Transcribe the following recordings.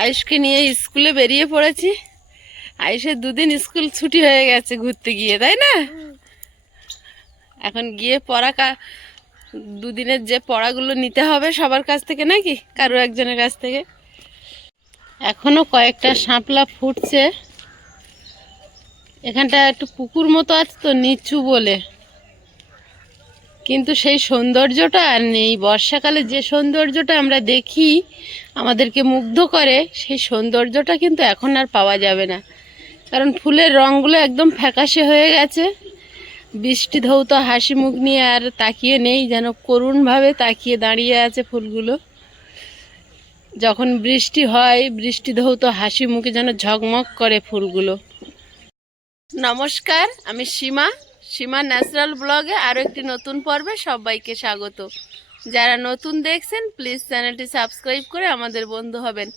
আয়ুষকে নিয়ে স্কুলে বেরিয়ে পড়েছি। আয়ুষের দুদিন স্কুল ছুটি হয়ে গেছে ঘুরতে গিয়ে, তাই না? এখন গিয়ে দুদিনের যে পড়াগুলো নিতে হবে সবার কাছ থেকে, নাকি কারো একজনের কাছ থেকে। এখনো কয়েকটা শাপলা ফুটছে। এখানটা একটু পুকুর মতো আছে তো, নিচু বলে, কিন্তু সেই সৌন্দর্যটা আর নেই। বর্ষাকালে যে সৌন্দর্যটা আমরা দেখি আমাদেরকে মুগ্ধ করে, সেই সৌন্দর্যটা কিন্তু এখন আর পাওয়া যাবে না, কারণ ফুলের রঙগুলো একদম ফ্যাকাশে হয়ে গেছে। বৃষ্টি ধৌত হাসি মুখ নিয়ে আর তাকিয়ে নেই, যেন করুণভাবে তাকিয়ে দাঁড়িয়ে আছে ফুলগুলো। যখন বৃষ্টি হয়, বৃষ্টি ধৌত হাসি মুখে যেন ঝকমক করে ফুলগুলো। নমস্কার, আমি সীমা ন্যাচারাল ব্লগে আরও একটি নতুন পর্বে সবাইকে স্বাগত। যারা নতুন দেখছেন প্লিজ চ্যানেলটি সাবস্ক্রাইব করে আমাদের বন্ধু হবেন।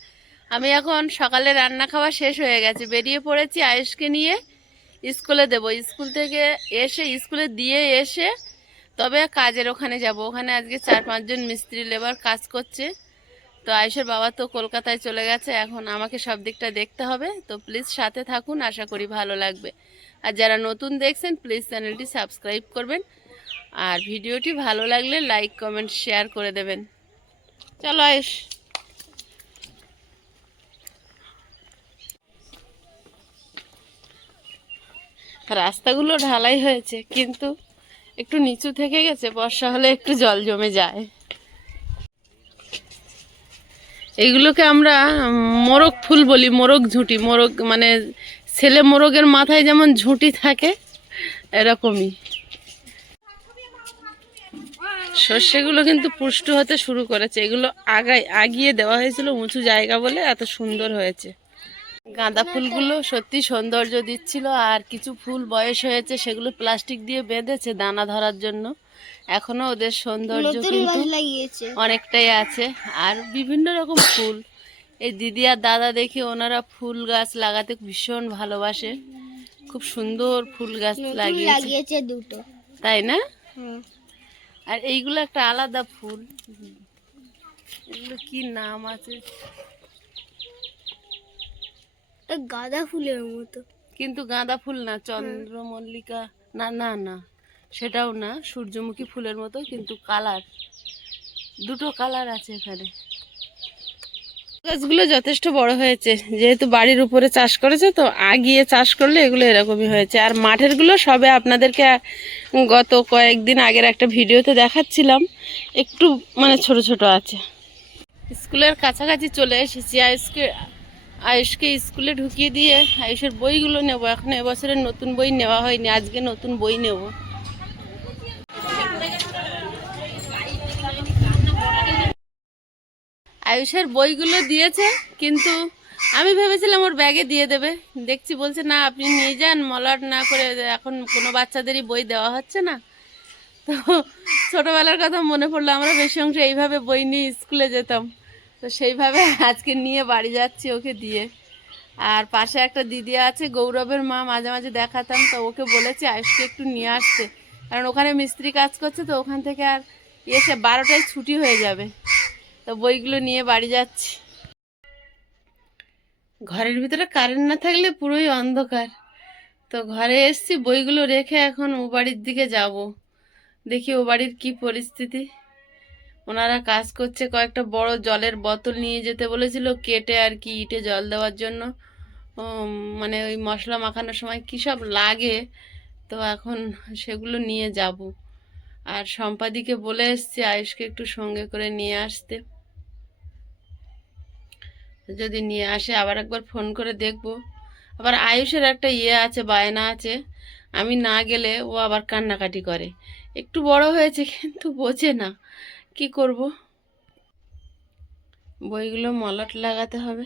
আমি এখন সকালে রান্না খাওয়া শেষ হয়ে গেছে, বেরিয়ে পড়েছি আয়ুষকে নিয়ে স্কুলে দেব। স্কুল থেকে এসে, স্কুলে দিয়ে এসে তবে কাজের ওখানে যাব। ওখানে আজকে 4-5 জন মিস্ত্রি লেবার কাজ করছে। তো আয়ুষের বাবা তো কলকাতায় চলে গেছে, এখন আমাকে সব দিকটা দেখতে হবে। তো প্লিজ সাথে থাকুন, আশা করি ভালো লাগবে। আর যারা নতুন দেখছেন প্লিজ চ্যানেলটি সাবস্ক্রাইব করবেন, আর ভিডিওটি ভালো লাগলে লাইক কমেন্ট শেয়ার করে দেবেন। চলো আয়ুষ। রাস্তাগুলো ঢালাই হয়েছে, কিন্তু একটু নিচু থেকে গেছে, বর্ষা হলে একটু জল জমে যায়। এইগুলোকে আমরা মোরগ ফুল বলি, মোরগ ঝুঁটি। মোরগ মানে ছেলে মোরগের মাথায় যেমন ঝুঁটি থাকে, এরকমই। সর্ষেগুলো কিন্তু পুষ্ট হতে শুরু করেছে। এগুলো আগিয়ে দেওয়া হয়েছিল উঁচু জায়গা বলে এত সুন্দর হয়েছে। গাঁদা ফুলগুলো সত্যি সৌন্দর্য দিচ্ছিল। আর কিছু ফুল বয়স হয়েছে, সেগুলো প্লাস্টিক দিয়ে বেঁধেছে দানা ধরার জন্য। এখনো ওদের সৌন্দর্য কিন্তু অনেকটাই আছে। আর বিভিন্ন রকম ফুল, এই দিদি আর দাদা দেখি ওনারা ফুল গাছ লাগাতে ভীষণ ভালোবাসে। খুব সুন্দর ফুল গাছ লাগিয়েছে দুটো, তাই না? আর এইগুলো একটা আলাদা ফুল, এগুলো কি নাম আছে? গাঁদা ফুলের মতো, কিন্তু গাঁদা ফুল না, চন্দ্রমল্লিকা না, না না সেটাও না, সূর্যমুখী ফুলের মতো, কিন্তু কালার, দুটো কালার আছে এখানে। গাছগুলো যথেষ্ট বড় হয়েছে, যেহেতু বাড়ির উপরে চাষ করেছে, তো আগিয়ে চাষ করলে এগুলো এরকমই হয়েছে। আর মাঠেরগুলো সবে আপনাদেরকে গত কয়েকদিন আগের একটা ভিডিওতে দেখাচ্ছিলাম, একটু মানে ছোট ছোট আছে। স্কুলের কাছাকাছি চলে এসেছি। আয়ুষকে স্কুলে ঢুকিয়ে দিয়ে আয়ুষের বইগুলো নেব। এখন এবছরের নতুন বই নেওয়া হয়নি, আজকে নতুন বই নেব। আয়ুষের বইগুলো দিয়েছে, কিন্তু আমি ভেবেছিলাম ওর ব্যাগে দিয়ে দেবে। দেখছি বলছে না, আপনি নিয়ে যান, মলাট না করে। এখন কোনো বাচ্চাদেরই বই দেওয়া হচ্ছে না। তো ছোটোবেলার কথা মনে পড়লো, আমরা বেশি অংশ এইভাবে বই নিয়ে স্কুলে যেতাম। তো সেইভাবে আজকে নিয়ে বাড়ি যাচ্ছি ওকে দিয়ে। আর পাশে একটা দিদি আছে, গৌরবের মা, মাঝে মাঝে দেখাতাম। তো ওকে বলেছি আয়ুষকে একটু নিয়ে আসতে, কারণ ওখানে মিস্ত্রি কাজ করছে। তো ওখান থেকে আর এসে 12টায় ছুটি হয়ে যাবে। তো বইগুলো নিয়ে বাড়ি যাচ্ছি। ঘরের ভিতরে কারেন্ট না থাকলে পুরোই অন্ধকার। তো ঘরে এসছি, বইগুলো রেখে এখন ও বাড়ির দিকে যাব। দেখি ও বাড়ির কি পরিস্থিতি। ওনারা কাজ করছে, কয়েকটা বড় জলের বোতল নিয়ে যেতে বলেছিল কেটে, আর কি ইটে জল দেওয়ার জন্য। মানে ওই মশলা মাখানোর সময় কী সব লাগে, তো এখন সেগুলো নিয়ে যাব। আর সম্পাদিকে বলে এসছি আয়ুষকে একটু সঙ্গে করে নিয়ে আসতে। যদি নিয়ে আসে আবার একবার ফোন করে দেখব। আবার আয়ুষের একটা আছে, বায়না আছে, আমি না গেলে ও আবার কান্নাকাটি করে। একটু বড় হয়েছে কিন্তু বোঝে না, কি করব। বইগুলো মলাট লাগাতে হবে।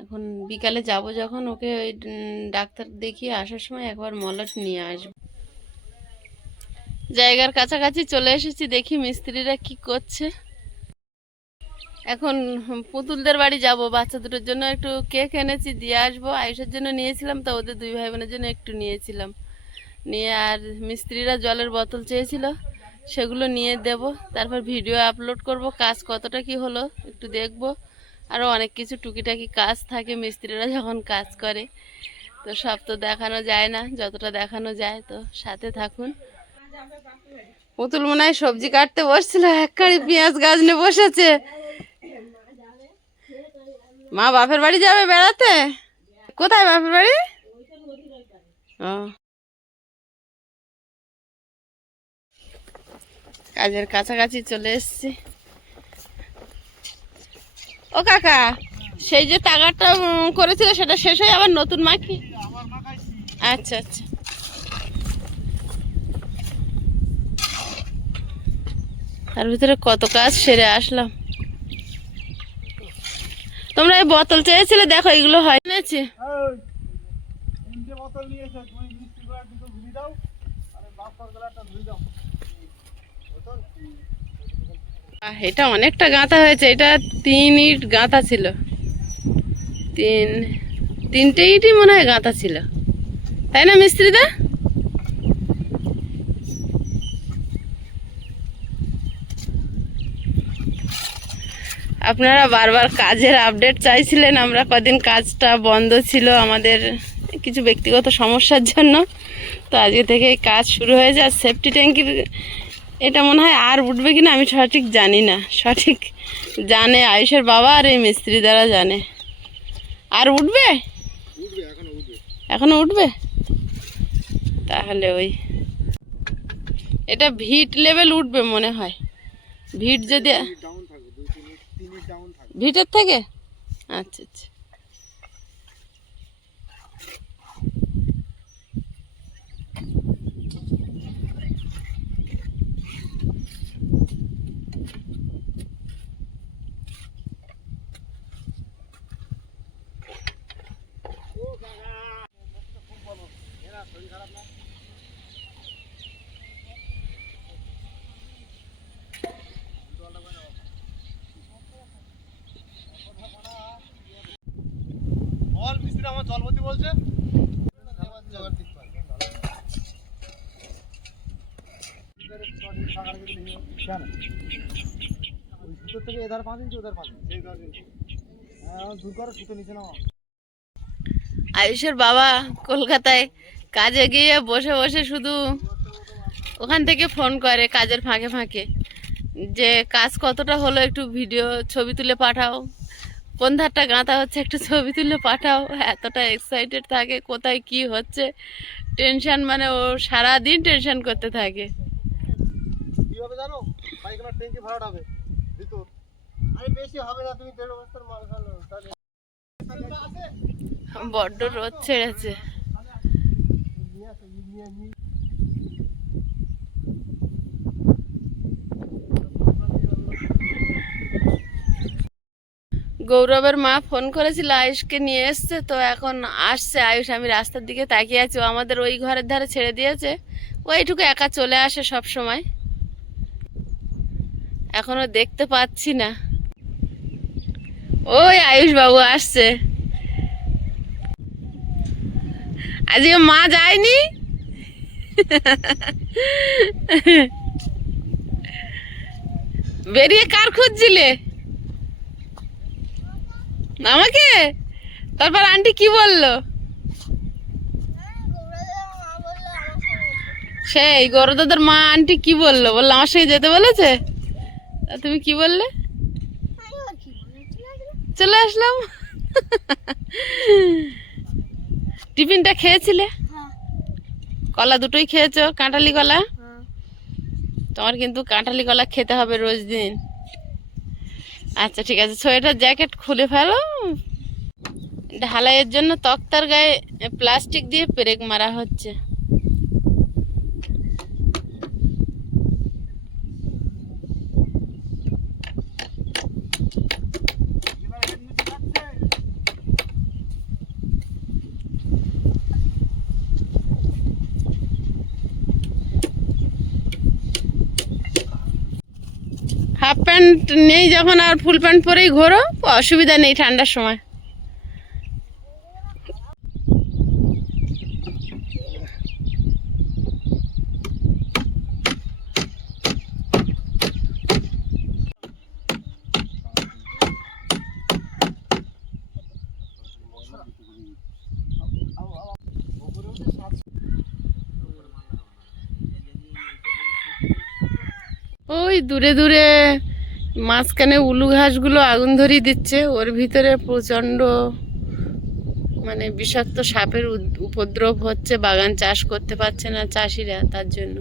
এখন বিকালে যাব যখন, ওকে ওই ডাক্তার দেখিয়ে আসার সময় একবার মলাট নিয়ে আসবো। জায়গার কাছাকাছি চলে এসেছি, দেখি মিস্ত্রিরা কি করছে। এখন পুতুলদের বাড়ি যাব, বাচ্চা দুটোর জন্য একটু কেক এনেছি, দিয়ে আসবো। আয়ুষের জন্য নিয়েছিলাম, তো ওদের 2 ভাই বোনের জন্য একটু নিয়েছিলাম। নিয়ে আর মিস্ত্রিরা জলের বোতল চেয়েছিল, সেগুলো নিয়ে দেব। তারপর ভিডিও আপলোড করব, কাজ কতটা কি হলো একটু দেখব। আরও অনেক কিছু টুকিটাকি কাজ থাকে মিস্ত্রিরা যখন কাজ করে, তো সব তো দেখানো যায় না, যতটা দেখানো যায়। তো সাথে থাকুন। পুতুল মনে হয় সবজি কাটতে বসছিল, এক কাড়ি পেঁয়াজ গাছ নিয়ে বসেছে। মা বাপের বাড়ি যাবে বেড়াতে? কোথায় বাপের বাড়ি? ও, কাজের কাছাকাছি চলে এসছি। ও কাকা, সেই যে তাগারটা করেছিল সেটা শেষ হয়ে আবার নতুন মাখি? আচ্ছা আচ্ছা। তার ভিতরে কত কাজ সেরে আসলাম। তোমরা এই বোতল চেয়েছিলে, দেখো এগুলো হয় এনেছি। এটা অনেকটা গাঁথা হয়েছে, এটা 3 ইট গাঁথা ছিল, তিনটে ইটই মনে হয় গাঁথা ছিল, তাই না মিস্ত্রিদা? আপনারা বারবার কাজের আপডেট চাইছিলেন, আমরা কদিন কাজটা বন্ধ ছিল আমাদের কিছু ব্যক্তিগত সমস্যার জন্য, তো আজকে থেকে কাজ শুরু হয়ে যায়। সেফটি ট্যাঙ্কির এটা মনে হয় আর উঠবে কিনা আমি সঠিক জানি না, সঠিক জানে আয়ুষের বাবা আর এই মিস্ত্রি দ্বারা জানে। আর উঠবে? এখনো উঠবে? তাহলে ওই এটা ভিট লেভেল উঠবে মনে হয়। ভিট যদি ভিটের থেকে, আচ্ছা আচ্ছা। মিস্ত্রি আমার জলপতি বলছে আয়ুষের বাবা কলকাতায় কাজে গিয়ে বসে বসে শুধু ওখান থেকে ফোন করে কাজের ফাঁকে ফাঁকে, যে কাজ কতটা হলো একটু ভিডিও ছবি তুলে পাঠাও, কোন ধারটা গাঁথা হচ্ছে একটু ছবি তুলে পাঠাও। এতটা এক্সাইটেড থাকে, কোথায় কি হচ্ছে টেনশন, মানে ও সারাদিন টেনশন করতে থাকে। কিভাবে জানো? পাইখানার ট্যাঙ্কি ভরাট হবে ভিতর, আরে বেশি হবে না, তুমি 1.5 বস্তার মাল খালো তাহলে। বড্ড রোদ ছেড়েছে। গৌরবের মা ফোন করেছিল, আয়ুষকে নিয়ে এসছে, তো এখন আসছে আয়ুষ। আমি রাস্তার দিকে তাকিয়ে আছি, ও আমাদের ওই ঘরের ধারে ছেড়ে দিয়েছে, ওইটুকু একা চলে আসে সব সময়, এখনো দেখতে পাচ্ছি না। ওই আয়ুষ বাবু আসছে। আজকে মা যায়নি? বেরিয়ে কার খুঁজছিলে? আমাকে? তারপর আন্টি কি বললো? সেই গৌরদাদার মা আন্টি কি বললো? বললো আমার সঙ্গে যেতে বলেছে। তুমি কি বললে? চলে আসলাম। টিফিনটা খেয়েছিলে? কলা দুটোই খেয়েছো? কাঁঠালি কলা? তোমার কিন্তু কাঁঠালি কলা খেতে হবে রোজ দিন। আচ্ছা ঠিক আছে, সোয়েটার জ্যাকেট খুলে ফেলো। ঢালাইয়ের জন্য তক্তার গায়ে প্লাস্টিক দিয়ে পেরেক মারা হচ্ছে। হাফ প্যান্ট নেই যখন আর ফুল প্যান্ট পরেই ঘোরো, অসুবিধা নেই ঠান্ডার সময়। ওই দূরে দূরে মাঝখানে উলু ঘাসগুলো আগুন ধরিয়ে দিচ্ছে, ওর ভিতরে প্রচণ্ড মানে বিষাক্ত সাপের উপদ্রব হচ্ছে, বাগান চাষ করতে পারছে না চাষিরা তার জন্য।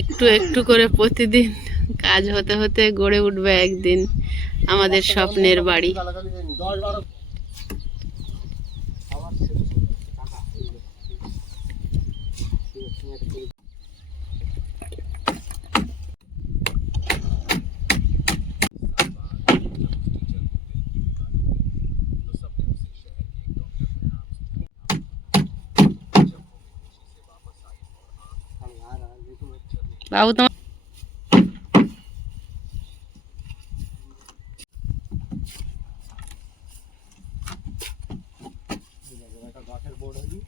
একটু একটু করে প্রতিদিন কাজ হতে হতে গড়ে উঠবে একদিন আমাদের স্বপ্নের বাড়ি। বাবু তোমার গাছের বোর্ড হলি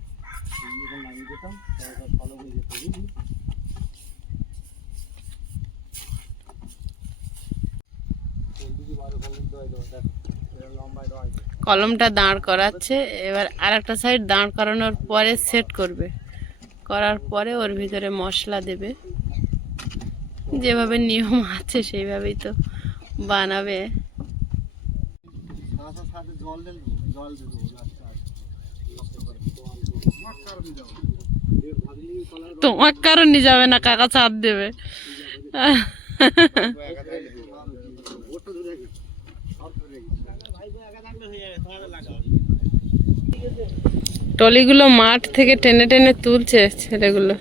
নামিয়ে দিতাম, ভালো হয়ে যেত। কলমটা দাঁড় করাচ্ছে, এবার আর একটা সাইড দাঁড় করানোর পরে সেট করবে, করার পরে ওর ভিতরে মশলা দেবে, যেভাবে নিয়ম আছে সেইভাবেই তো বানাবে। তোমার কারণে যাবে না, কাকা চাপ দেবে। টলিগুলো মাঠ থেকে টেনে টেনে তুলছে ছেলেগুলো।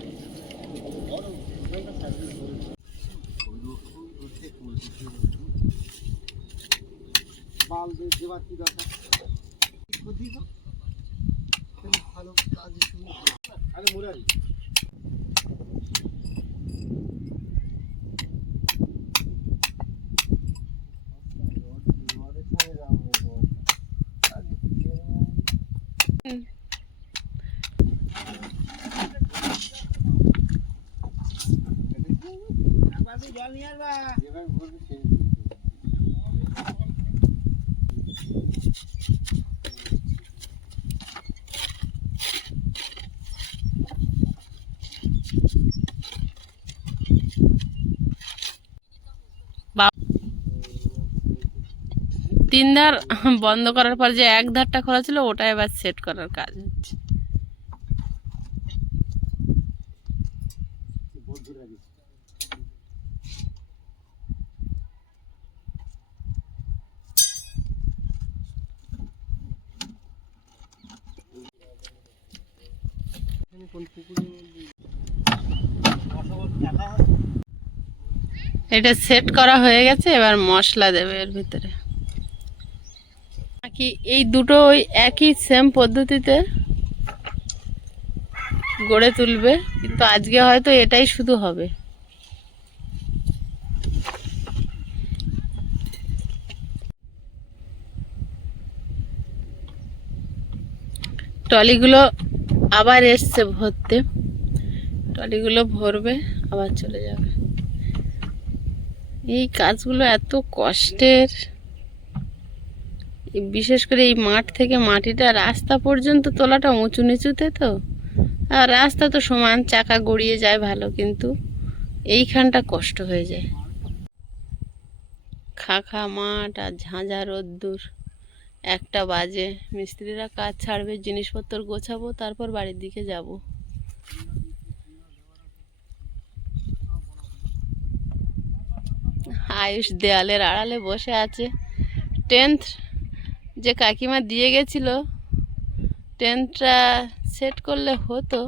তিন ধার বন্ধ করার পর যে এক ধারটা খোলা ছিল ওটা এবার সেট করার কাজ হচ্ছে। এটা সেট করা হয়ে গেছে, এবার মশলা দেবে এর ভিতরে। কি এই দুটো ওই একই সেম পদ্ধতিতে গড়ে তুলবে, কিন্তু আজকে হয়তো এটাই শুধু হবে। টলিগুলো আবার এসছে ভরতে, টলিগুলো ভরবে আবার চলে যাবে। এই কাজগুলো এত কষ্টের, বিশেষ করে এই মাঠ থেকে মাটিটা রাস্তা পর্যন্ত তোলাটা উঁচু নিচুতে, তো আর রাস্তা তো সমান, চাকা গড়িয়ে যায় ভালো, কিন্তু এইখানটা কষ্ট হয়ে যায়। খা মাঠ আর ঝাঁঝা রোদ্দুর, 1টা বাজে, মিস্ত্রিরা কাজ ছাড়বে, জিনিসপত্র গোছাবো, তারপর বাড়ির দিকে যাব। আয়ুষ দেয়ালের আড়ালে বসে আছে। 10th যে কাকিমা দিয়ে গেছিল, 10টা সেট করলে হতো,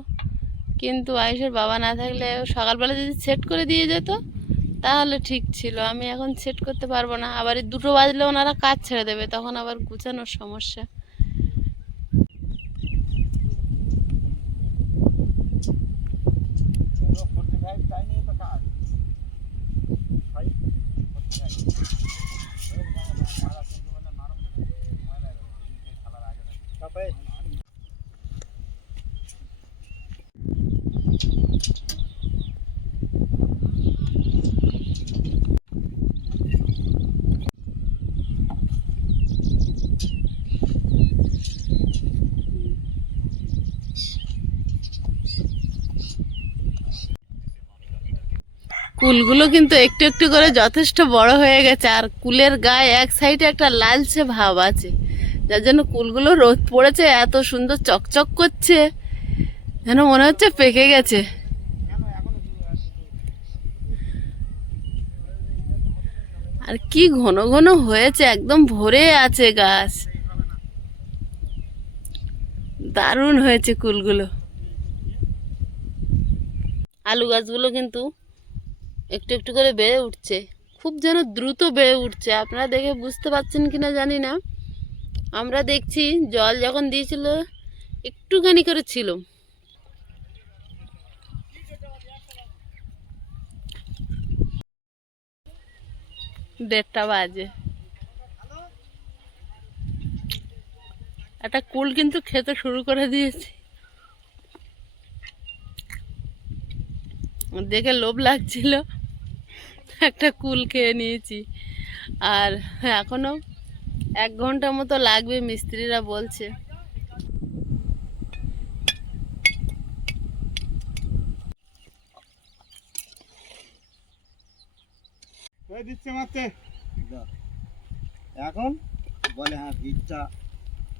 কিন্তু আয়ুষের বাবা না থাকলে সকালবেলা যদি সেট করে দিয়ে যেত তাহলে ঠিক ছিল। আমি এখন সেট করতে পারবো না, আবার 2টো বাজলে ওনারা কাজ ছেড়ে দেবে, তখন আবার গুছানোর সমস্যা। কুলগুলো কিন্তু একটু একটু করে যথেষ্ট বড় হয়ে গেছে, আর কুলের গায়ে এক সাইডে একটা লালচে ভাব আছে, যার জন্য কুলগুলো রোদ পড়েছে এত সুন্দর চকচক করছে, যেন মনে হচ্ছে পেকে গেছে। আর কি ঘন ঘন হয়েছে, একদম ভরে আছে গাছ, দারুণ হয়েছে কুলগুলো। আলু গাছগুলো কিন্তু একটু একটু করে বেড়ে উঠছে, খুব যেন দ্রুত বেড়ে উঠছে। আপনারা দেখে বুঝতে পারছেন কিনা জানি না, আমরা দেখছি জল যখন দিয়েছিল একটুখানি করে ছিল। 1:30 বাজে। একটা কুল কিন্তু খেতে শুরু করে দিয়েছি, দেখে লোভ লাগছিল, একটা কুল খেয়ে নিয়েছি। আর এখনো 1 ঘন্টা মতো লাগবে মিস্ত্রিরা বলছে। দিচ্ছে মারতে এখন বলে হ্যাঁ ভিতটা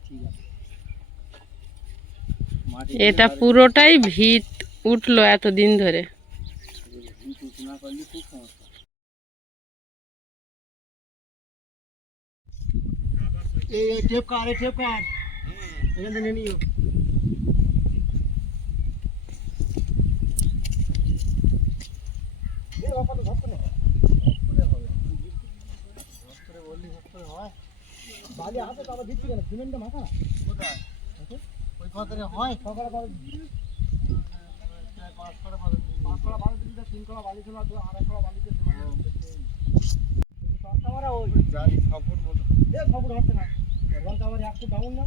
ঠিক আছে। এটা পুরোটাই ভিত উঠলো এতদিন ধরে। না করলে খুব সমস্যা। এই টেপ কার এখান থেকে নিও। বালি আছে তো আবার দিচ্ছি কেন? সিমেন্টটা মাখা কোথায়? ওই পাথরে হয় সকালে করে 5 কড়া বালি দিলে 3 কড়া বালি ছিল আর 1 কড়া বালিতে সস্তা ওই জানি সাপোর্ট মতো সাপোর্ট হচ্ছে না এখন আবার একটু ডাউন না।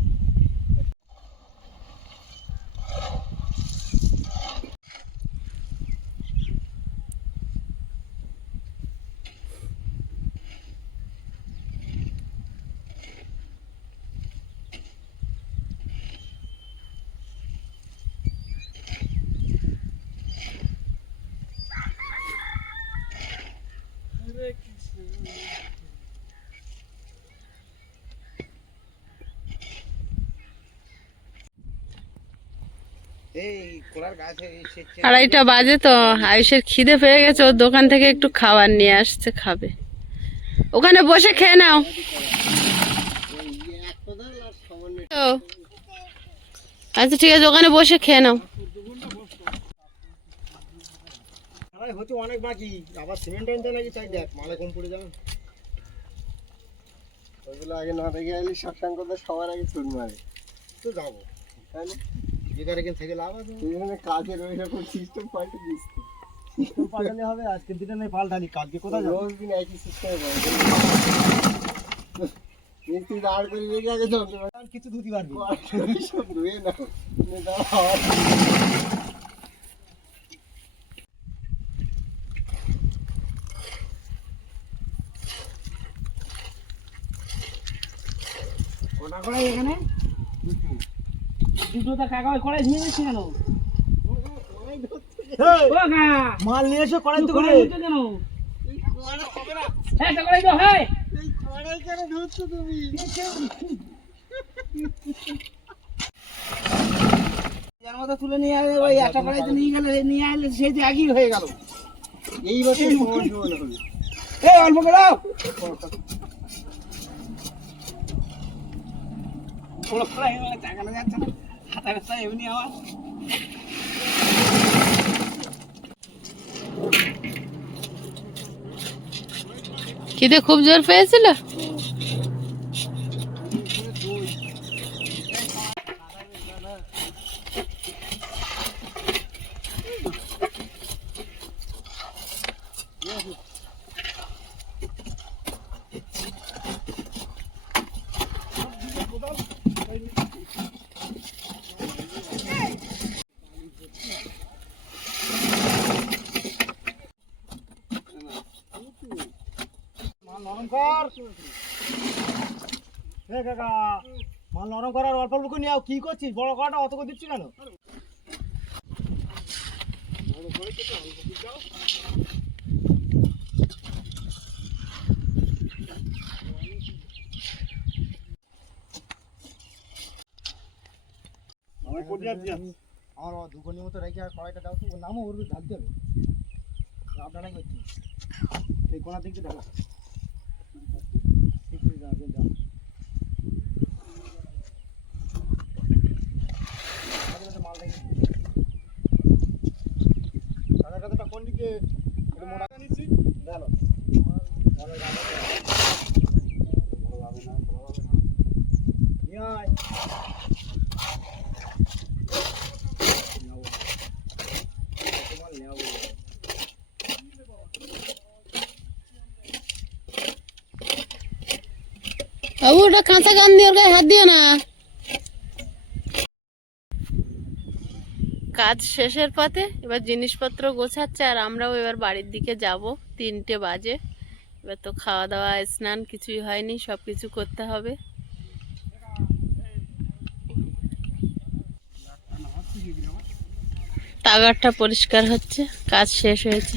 আড়াইটা বাজে তো, আয়ুষের খিদে পেয়ে গেছে, ওর দোকান থেকে একটু খাবার নিয়ে আসছে, খাবে। ওখানে বসে খেয়ে নাও। আচ্ছা ঠিক আছে, ওখানে বসে খেয়ে নাও। হচ্ছে অনেক বাকি, আবার সিমেন্ট আনতে নাকি, তাই দেখ মালে কম পড়ে যাবে। ওইগুলো আগে না দেখে আইলে সাবধান করতে সবার আগে ছুট মারে তো যাবো, তাহলে বেকার এখান থেকে লাভ আছে। এখানে কাজের ওই রকম সিস্টেম পাল্টে দিস, সিস্টেম পাল্টালে হবে। আজকের দিনে নেই পাল্টালি, কালকে কোথায় যাবো? রোজ দিন একই সিস্টেমে মিস্ত্রি দাঁড় করে রেখে আগে চলতে পারবে, কিছু ধুতে পারবি সব ধুয়ে না। ওটা করে এখানে দুটো কাকা কড়াই ধুয়ে দিচ্ছি কেন? মাল নিয়ে এসো কড়াই তো করে কেন? তুলে নিয়ে ওই একটা কড়াইতে নিয়ে গেলে নিয়ে আসলে সেই যে একই হয়ে গেল। এই বছর অল্প করে খিদে খুব জোর পেয়েছিল। নরম কর কাকা, মাল নরম করার অল্প অল্প করে নিয়ে কি করছিস? বড় কড়াটা অত করে দিচ্ছি কেন? আমার 2 গনি মতো রেখে আর কড়াইটা দাও তো, ওর নামও ওর ঢালতে হবে। আপনারা করছি এই কোনা দিকে দাও, ঠিক আছে দাও দাও। আগে মাল দেখি কাকা কাকা কোন দিকে এটা মোড়া নিছি দাও ভালো যাবে না নিয়ে আয় তোমার নেওয়া বাবু ওটা কাঁচা গান দিয়ে ওর গায়ে হাত দিও না। কাজ শেষের পথে এবার জিনিসপত্র গোছাচ্ছে আর আমরাও এবার বাড়ির দিকে যাব। 3টে বাজে। এবার তো খাওয়া দাওয়া স্নান কিছুই হয়নি, সব কিছু করতে হবে। তাগারটা পরিষ্কার হচ্ছে, কাজ শেষ হয়েছে।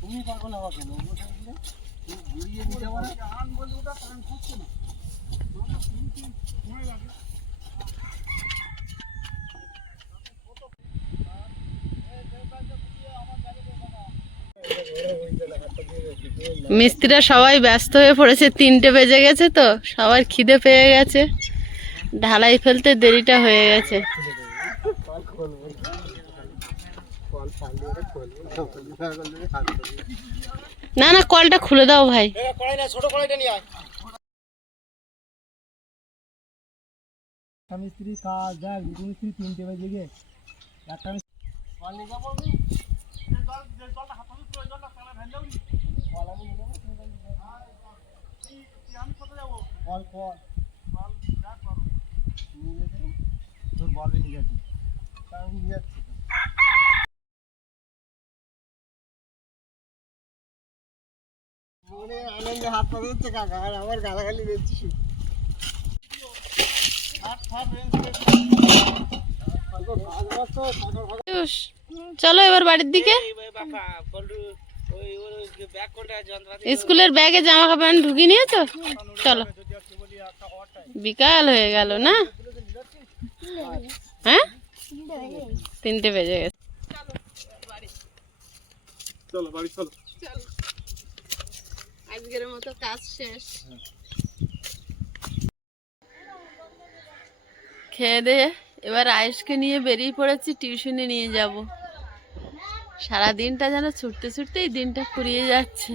তুমি পাগল হওয়া কেন ঘুরিয়ে দিতে পারো গান বলে ওটা টান খাচ্ছে না মিস্ত্রিরা সবাই ব্যস্ত হয়ে পড়েছে, 3টে বেজে গেছে তো সবার খিদে পেয়ে গেছে, ঢালাই ফেলতে দেরিটা হয়ে গেছে। না না কলটা খুলে দাও ভাই। ছোট কড়াইটা নিয়ে আয়। মিস্ত্রি কাজ দেখ, দুটো মিস্ত্রি 3টে বেজে গিয়ে একটা তোর বলবে নিয়ে যাচ্ছি নিয়ে যাচ্ছি মনে আনন্দে হাত পা দিচ্ছে কাকা আর আমার গালাগালি দিচ্ছি। চলো এবার বাড়ির দিকে। স্কুলের ব্যাগে জামা কাপড় ঢুকিয়ে নিয়েছো? চলো, বিকাল হয়ে গেল না? হ্যাঁ 3টে বেজে গেছে। চলো বাড়ি চলো। আজকের মতো কাজ শেষ। খেয়ে দিয়ে এবার আয়েশকে নিয়ে বেরিয়ে পড়েছি, টিউশনে নিয়ে যাব। সারা দিনটা যেন ছুটতে ছুটতেই দিনটা ফুরিয়ে যাচ্ছে।